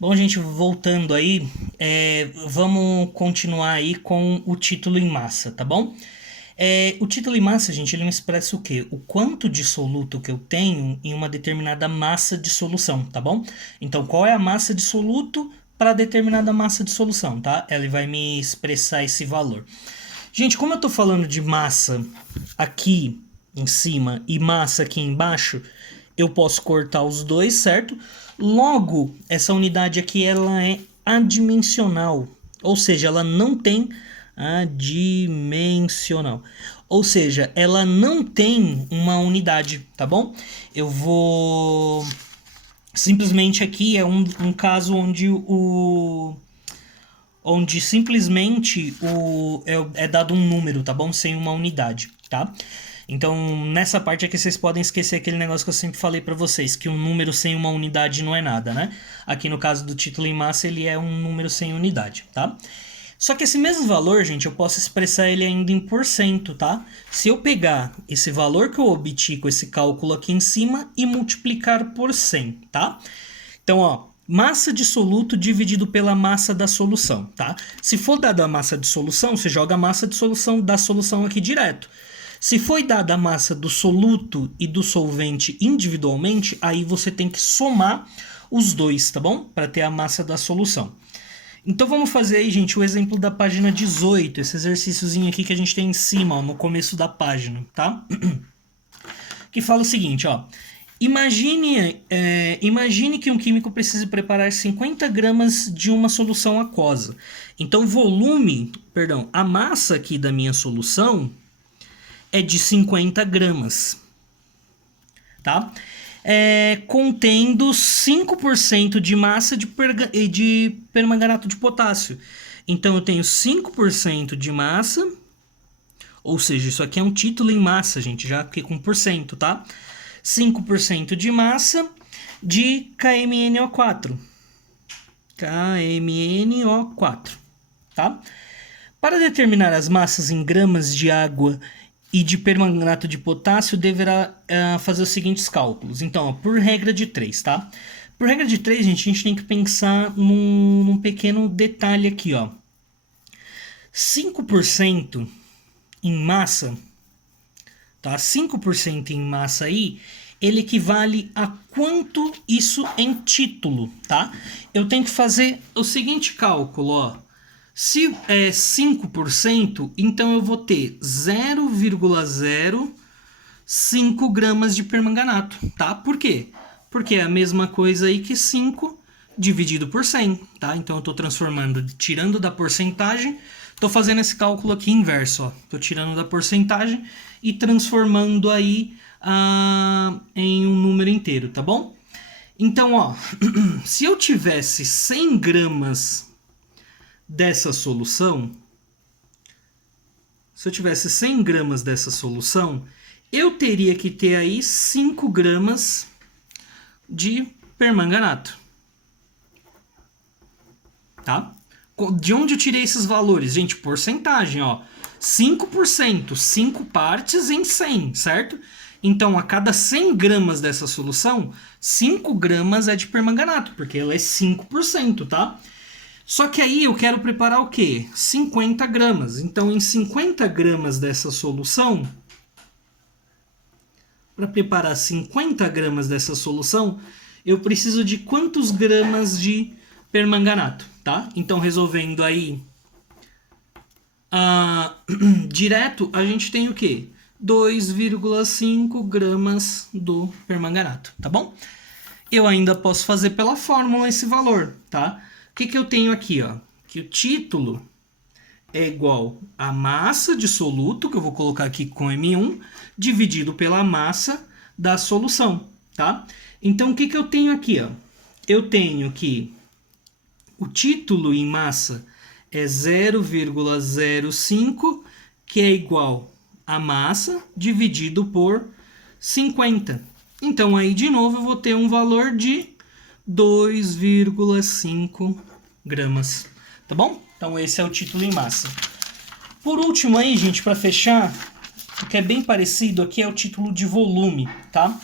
Bom, gente, voltando aí, vamos continuar aí com o título em massa, tá bom? O título em massa, gente, ele me expressa o quê? O quanto de soluto que eu tenho em uma determinada massa de solução, tá bom? Então, qual é a massa de soluto para determinada massa de solução, tá? Ele vai me expressar esse valor. Gente, como eu tô falando de massa aqui em cima e massa aqui embaixo, eu posso cortar os dois, certo? Logo, essa unidade aqui ela é adimensional, ou seja, ela não tem adimensional. Ou seja, ela não tem uma unidade, tá bom? Eu vou simplesmente aqui é um caso onde simplesmente é dado um número, tá bom? Sem uma unidade, tá? Então, nessa parte aqui vocês podem esquecer aquele negócio que eu sempre falei pra vocês, que um número sem uma unidade não é nada, né? Aqui no caso do título em massa, ele é um número sem unidade, tá? Só que esse mesmo valor, gente, eu posso expressar ele ainda em porcento, tá? Se eu pegar esse valor que eu obti com esse cálculo aqui em cima e multiplicar por 100, tá? Então, ó, massa de soluto dividido pela massa da solução, tá? Se for dada a massa de solução, você joga a massa de solução da solução aqui direto. Se foi dada a massa do soluto e do solvente individualmente, aí você tem que somar os dois, tá bom? Para ter a massa da solução. Então vamos fazer aí, gente, o exemplo da página 18, esse exercíciozinho aqui que a gente tem em cima, ó, no começo da página, tá? Que fala o seguinte, ó. Imagine que um químico precise preparar 50 gramas de uma solução aquosa. Então, a massa aqui da minha solução é de 50 gramas, tá? Contendo 5% de massa de permanganato de potássio. Então, eu tenho 5% de massa, ou seja, isso aqui é um título em massa, gente, já aqui com porcento, tá? 5% de massa de KMNO4. KMNO4, tá? Para determinar as massas em gramas de água e de permanganato de potássio, deverá fazer os seguintes cálculos. Então, ó, por regra de 3, tá? Por regra de 3, gente, a gente tem que pensar num pequeno detalhe aqui, ó. 5% em massa, tá? 5% em massa aí, ele equivale a quanto isso em título, tá? Eu tenho que fazer o seguinte cálculo, ó. Se é 5%, então eu vou ter 0,05 gramas de permanganato, tá? Por quê? Porque é a mesma coisa aí que 5 dividido por 100, tá? Então eu estou transformando, tirando da porcentagem, estou fazendo esse cálculo aqui inverso, ó. Estou tirando da porcentagem e transformando aí em um número inteiro, tá bom? Então, ó, se eu tivesse 100 gramas dessa solução, eu teria que ter aí 5 gramas de permanganato. Tá? De onde eu tirei esses valores? Gente, porcentagem, ó. 5%, 5 partes em 100, certo? Então, a cada 100 gramas dessa solução, 5 gramas é de permanganato, porque ela é 5%, tá? Só que aí eu quero preparar o quê? 50 gramas. Então, em 50 gramas dessa solução, para preparar 50 gramas dessa solução, eu preciso de quantos gramas de permanganato, tá? Então, resolvendo aí direto, a gente tem o quê? 2,5 gramas do permanganato, tá bom? Eu ainda posso fazer pela fórmula esse valor, tá? O que eu tenho aqui, ó? Que o título é igual a massa de soluto, que eu vou colocar aqui com M1, dividido pela massa da solução, tá? Então, o que eu tenho aqui, ó? Eu tenho que o título em massa é 0,05, que é igual a massa dividido por 50. Então, aí, de novo, eu vou ter um valor de 2,5 gramas, tá bom? Então, esse é o título em massa. Por último aí, gente, para fechar, o que é bem parecido aqui é o título de volume, tá?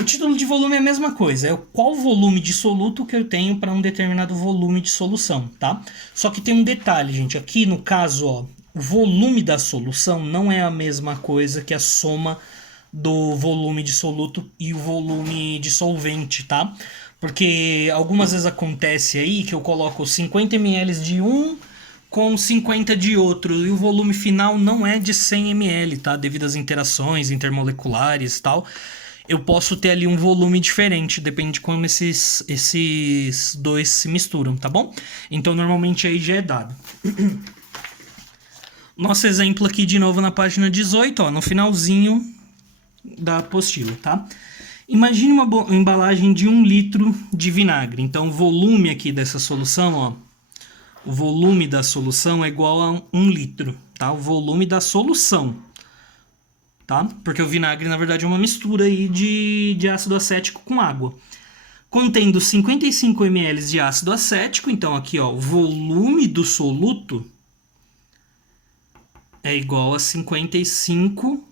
O título de volume é a mesma coisa, é qual volume de soluto que eu tenho para um determinado volume de solução, tá? Só que tem um detalhe, gente. Aqui no caso, ó, o volume da solução não é a mesma coisa que a soma do volume de soluto e o volume de solvente, tá? Porque algumas vezes acontece aí que eu coloco 50 ml de um com 50 de outro e o volume final não é de 100 ml, tá? Devido às interações intermoleculares e tal. Eu posso ter ali um volume diferente, depende de como esses dois se misturam, tá bom? Então, normalmente aí já é dado. Nosso exemplo aqui de novo na página 18, ó, no finalzinho da apostila, tá? Imagine uma embalagem de 1 litro de vinagre. Então, o volume aqui dessa solução, ó, o volume da solução é igual a 1 litro, tá? O volume da solução, tá? Porque o vinagre, na verdade, é uma mistura aí de ácido acético com água. Contendo 55 ml de ácido acético, então aqui, ó, o volume do soluto é igual a 55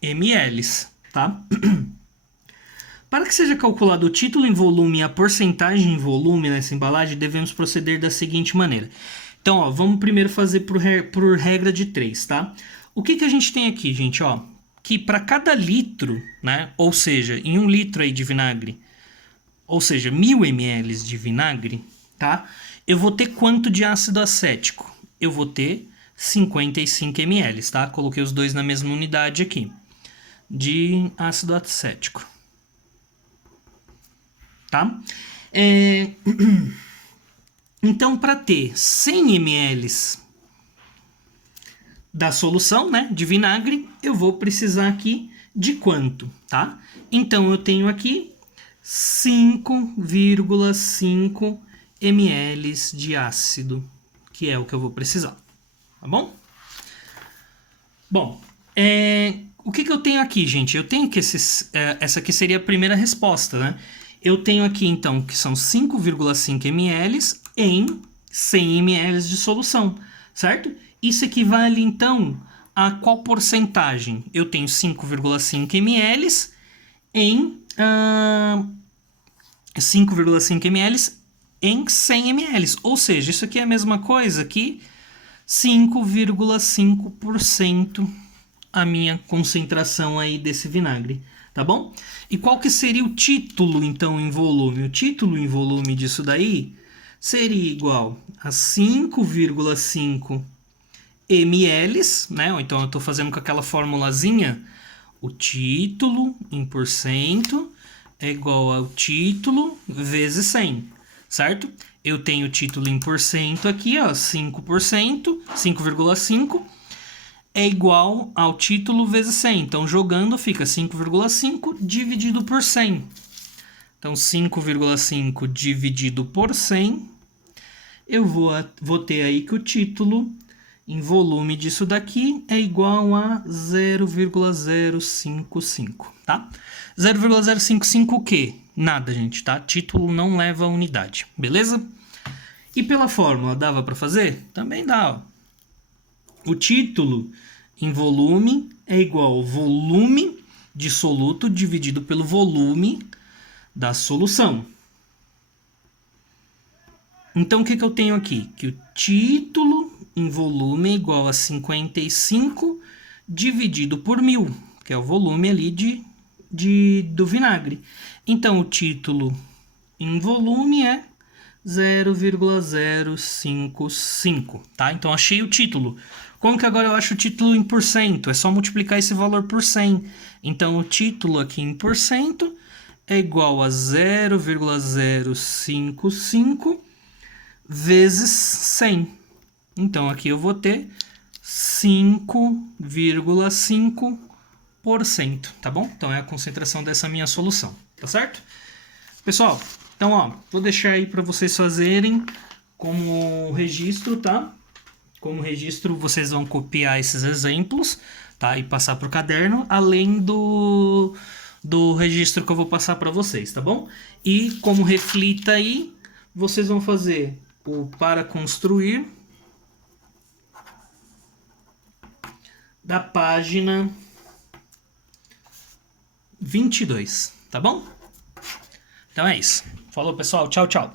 ml, tá? Para que seja calculado o título em volume e a porcentagem em volume nessa embalagem, devemos proceder da seguinte maneira. Então, ó, vamos primeiro fazer por regra de 3, tá? O que a gente tem aqui, gente, ó? Que para cada litro, né? Ou seja, em 1 litro aí de vinagre, ou seja, 1000 ml de vinagre, tá? Eu vou ter quanto de ácido acético? Eu vou ter 55 ml, tá? Coloquei os dois na mesma unidade aqui, de ácido acético. Tá? Então, para ter 100 ml da solução, né, de vinagre, eu vou precisar aqui de quanto, tá? Então, eu tenho aqui 5,5 ml de ácido, que é o que eu vou precisar, tá bom? Bom, o que eu tenho aqui, gente? Eu tenho que essa aqui seria a primeira resposta, né? Eu tenho aqui, então, que são 5,5 ml em 100 ml de solução, certo? Isso equivale, então, a qual porcentagem? Eu tenho 5,5 ml em 5,5 ml em 100 ml. Ou seja, isso aqui é a mesma coisa que 5,5% a minha concentração aí desse vinagre, tá bom? E qual que seria o título, então, em volume? O título em volume disso daí seria igual a 5,5 ml, né? Ou então eu estou fazendo com aquela formulazinha, o título em porcento é igual ao título vezes 100, certo? Eu tenho o título em porcento aqui, ó, 5%, 5,5 é igual ao título vezes 100. Então, jogando, fica 5,5 dividido por 100. Então, 5,5 dividido por 100, eu vou ter aí que o título em volume disso daqui é igual a 0,055, tá? 0,055 o quê? Nada, gente, tá? Título não leva a unidade, beleza? E pela fórmula, dava para fazer? Também dá, ó. O título em volume é igual ao volume de soluto dividido pelo volume da solução. Então, o que eu tenho aqui? Que o título em volume é igual a 55 dividido por 1000, que é o volume ali do vinagre. Então, o título em volume é 0,055, tá? Então, achei o título. Como que agora eu acho o título em porcento? É só multiplicar esse valor por 100. Então, o título aqui em porcento é igual a 0,055 vezes 100. Então, aqui eu vou ter 5,5%, tá bom? Então, é a concentração dessa minha solução, tá certo? Pessoal, então, ó, vou deixar aí para vocês fazerem como registro, tá? Como registro, vocês vão copiar esses exemplos, tá? E passar para o caderno, além do registro que eu vou passar para vocês, tá bom? E como reflita aí, vocês vão fazer o para construir da página 22. Tá bom? Então é isso. Falou, pessoal. Tchau, tchau.